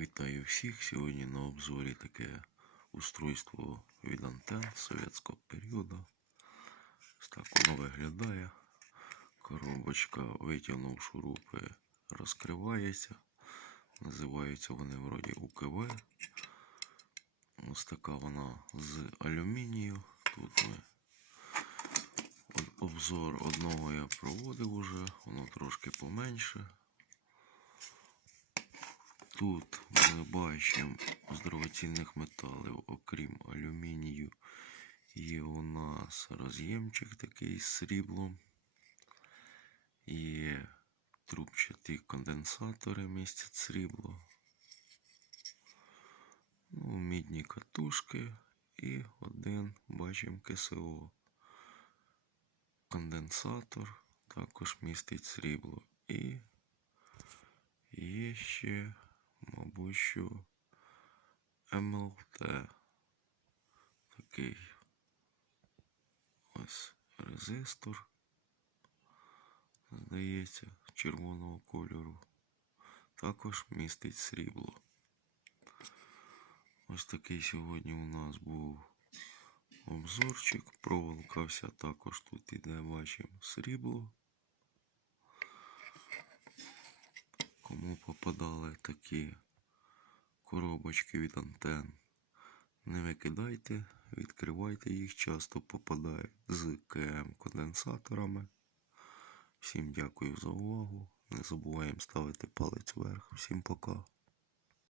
Вітаю всіх! Сьогодні на обзорі таке устройство від антен совєтського періоду. Ось так воно виглядає. Коробочка, витягнув шурупи, розкривається. Називаються вони вроді УКВ. Ось така вона з алюмінію. Тут ми обзор одного я проводив уже, воно трошки поменше. Тут ми бачимо з металів, окрім алюмінію, є у нас роз'ємчик такий з сріблом. Є трубчаті конденсатори містять срібло. Ну, мідні катушки і один бачимо КСО. Конденсатор також містить срібло. І є ще, мабуть, що МЛТ. Такий ось резистор. Здається, червоного кольору. Також містить срібло. Ось такий сьогодні у нас був обзорчик. Проволока вся також тут іде, бачимо срібло. Кому попадали такі коробочки від антен, не викидайте, відкривайте їх, часто попадають з КМ конденсаторами. Всім дякую за увагу. Не забуваємо ставити палець вверх. Всім пока.